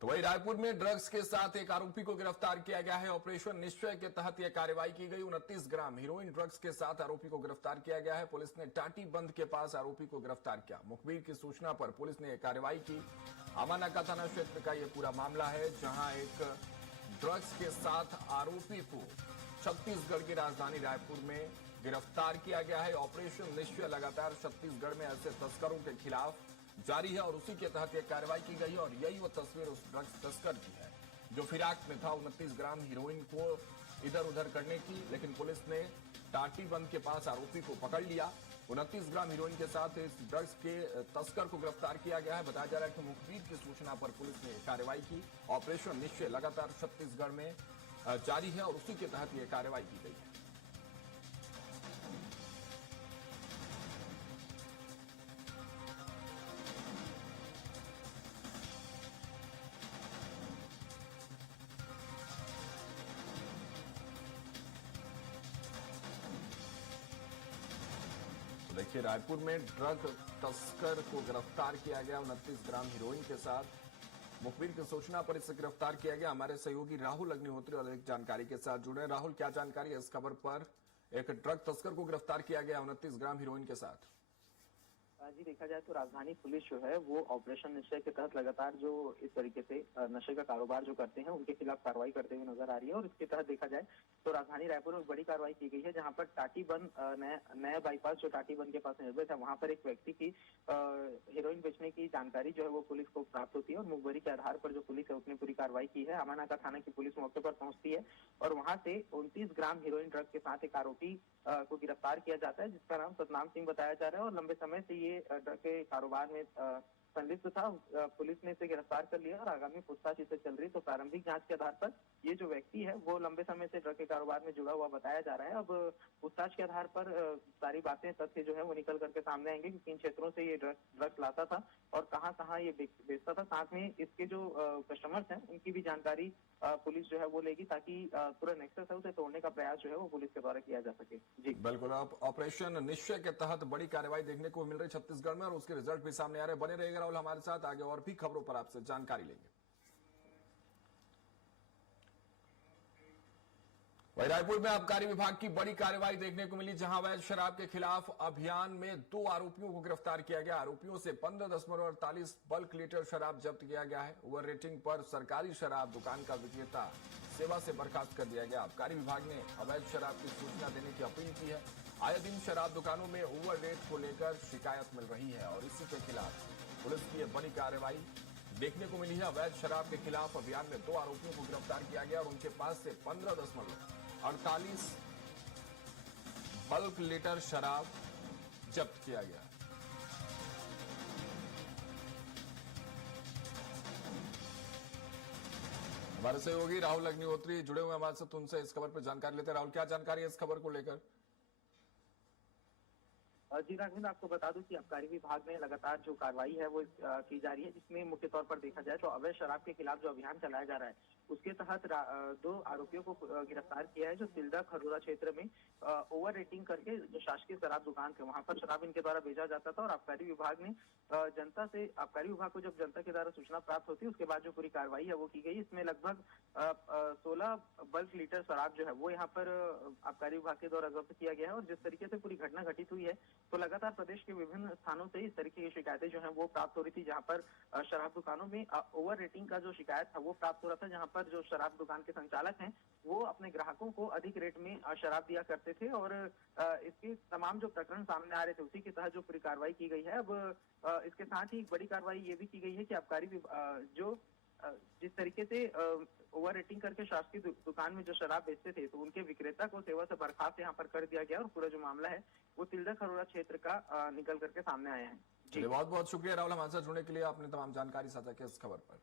तो वही रायपुर में ड्रग्स के साथ एक आरोपी को गिरफ्तार किया गया है। ऑपरेशन निश्चय के तहत यह कार्रवाई की गई। 29 ग्राम हीरोइन ड्रग्स के साथ आरोपी को गिरफ्तार किया गया है। पुलिस ने टाटी बंद के पास आरोपी को गिरफ्तार किया। मुखबिर की सूचना पर पुलिस ने यह कार्रवाई की। आमानाका थाना क्षेत्र का यह पूरा मामला है, जहां एक ड्रग्स के साथ आरोपी को छत्तीसगढ़ की राजधानी रायपुर में गिरफ्तार किया गया है। ऑपरेशन निश्चय लगातार छत्तीसगढ़ में ऐसे तस्करों के खिलाफ जारी है और उसी के तहत यह कार्रवाई की गई। और यही वो तस्वीर उस ड्रग्स तस्कर की है जो फिराक में था 29 ग्राम हीरोइन को इधर उधर करने की, लेकिन पुलिस ने टाटी बंद के पास आरोपी को पकड़ लिया। 29 ग्राम हीरोइन के साथ इस ड्रग्स के तस्कर को गिरफ्तार किया गया है। बताया जा रहा है कि मुखबिर की सूचना पर पुलिस ने कार्रवाई की। ऑपरेशन निश्चय लगातार छत्तीसगढ़ में जारी है और उसी के तहत यह कार्रवाई की गई है। देखिए, रायपुर में ड्रग तस्कर को गिरफ्तार किया गया 29 ग्राम हीरोइन के साथ। मुखबिर की सूचना पर इसे गिरफ्तार किया गया। हमारे सहयोगी राहुल अग्निहोत्री और एक जानकारी के साथ जुड़े। राहुल, क्या जानकारी है इस खबर पर? एक ड्रग तस्कर को गिरफ्तार किया गया 29 ग्राम हीरोइन के साथ। जी, देखा जाए तो राजधानी पुलिस जो है वो ऑपरेशन निश्चय के तहत लगातार जो इस तरीके से नशे का कारोबार जो करते हैं उनके खिलाफ कार्रवाई करते हुए नजर आ रही है। और इसके तहत देखा जाए तो राजधानी रायपुर में बड़ी कार्रवाई की गई है, जहां पर टाटीबंद नया बाईपास जो टाटीबंद के पास निर्मित है वहां पर एक व्यक्ति की हीरोइन बेचने की जानकारी जो है वो पुलिस को प्राप्त होती है और मुखबरी के आधार पर जो पुलिस है उसने पूरी कार्रवाई की है। आमानाका थाना की पुलिस मौके पर पहुंचती है और वहां से 29 ग्राम हीरोइन ड्रग के साथ एक आरोपी को गिरफ्तार किया जाता है, जिसका नाम सतनाम सिंह बताया जा रहा है और लंबे समय से ये ड्रग के कारोबार में संलिप्त था। पुलिस ने इसे गिरफ्तार कर लिया और आगामी पूछताछ इसे चल रही। तो प्रारंभिक जांच के आधार पर ये जो व्यक्ति है वो लंबे समय से ड्रग के कारोबार में जुड़ा हुआ बताया जा रहा है। अब पूछताछ के आधार पर सारी बातें, तथ्य जो है वो निकल करके सामने आएंगे कि किन क्षेत्रों से ये ड्रग्स लाता था और कहां कहां ये बेचता था। साथ में इसके जो कस्टमर्स हैं उनकी भी जानकारी पुलिस जो है वो लेगी, ताकि पूरा नेक्सस है उसे तोड़ने का प्रयास जो है वो पुलिस के द्वारा किया जा सके। जी बिल्कुल, ऑपरेशन निश्चय के तहत बड़ी कार्रवाई देखने को मिल रही छत्तीसगढ़ में और उसके रिजल्ट भी सामने आ रहे। बने रहेगा राहुल हमारे साथ, आगे और भी खबरों पर आपसे जानकारी लेंगे। वही रायपुर में आबकारी विभाग की बड़ी कार्रवाई देखने को मिली, जहां अवैध शराब के खिलाफ अभियान में 2 आरोपियों को गिरफ्तार किया गया। आरोपियों से 15.48 बल्क लीटर शराब जब्त किया गया है। ओवर रेटिंग पर सरकारी शराब दुकान का विक्रेता सेवा से बर्खास्त कर दिया गया। आबकारी विभाग ने अवैध शराब की सूचना देने की अपील की है। आए दिन शराब दुकानों में ओवर रेट को लेकर शिकायत मिल रही है और इसी के खिलाफ पुलिस की यह बड़ी कार्रवाई देखने को मिली है। अवैध शराब के खिलाफ अभियान में 2 आरोपियों को गिरफ्तार किया गया और उनके पास से 15.48 बल्क लीटर शराब जब्त किया गया। हमारे सहयोगी राहुल अग्निहोत्री जुड़े हुए हमारे साथ, उनसे इस खबर पर जानकारी लेते हैं। राहुल, क्या जानकारी है इस खबर को लेकर? जी राघवेंद्र, आपको बता दूं कि आबकारी विभाग में लगातार जो कार्रवाई है वो की जा रही है, जिसमें मुख्य तौर पर देखा जाए तो अवैध शराब के खिलाफ जो अभियान चलाया जा रहा है उसके तहत 2 आरोपियों को गिरफ्तार किया है, जो सिलदा खरोरा क्षेत्र में ओवर रेटिंग करके जो शासकीय शराब दुकान थे वहां पर शराब इनके द्वारा बेचा जाता था। और आबकारी विभाग ने आबकारी विभाग को जब जनता के द्वारा सूचना प्राप्त होती है उसके बाद जो पूरी कार्रवाई है वो की गई। इसमें लगभग 16 बल्क लीटर शराब जो है वो यहाँ पर आबकारी विभाग के द्वारा जब्त किया गया है। और जिस तरीके से पूरी घटना घटित हुई है तो लगातार प्रदेश के विभिन्न स्थानों से इस तरीके की शिकायतें जो है वो प्राप्त हो रही थी, जहां पर शराब दुकानों में ओवर रेटिंग का जो शिकायत था वो प्राप्त हो रहा था, जहां पर जो शराब दुकान के संचालक हैं वो अपने ग्राहकों को अधिक रेट में शराब दिया करते थे। और इसके तमाम जो प्रकरण सामने आ रहे थे उसी के तहत जो पूरी कार्रवाई की गई है। अब इसके साथ ही एक बड़ी कार्रवाई ये भी की गई है कि आबकारी जो जिस तरीके से ओवर रेटिंग करके शासकीय दुकान में जो शराब बेचते थे तो उनके विक्रेता को सेवा से बर्खास्त यहाँ पर कर दिया गया और पूरा जो मामला है वो सिलदा खरोरा क्षेत्र का निकल करके सामने आया है। जी, बहुत बहुत शुक्रिया राहुल हमारे साथ जुड़ने के लिए। आपने तमाम जानकारी साझा की इस खबर पर।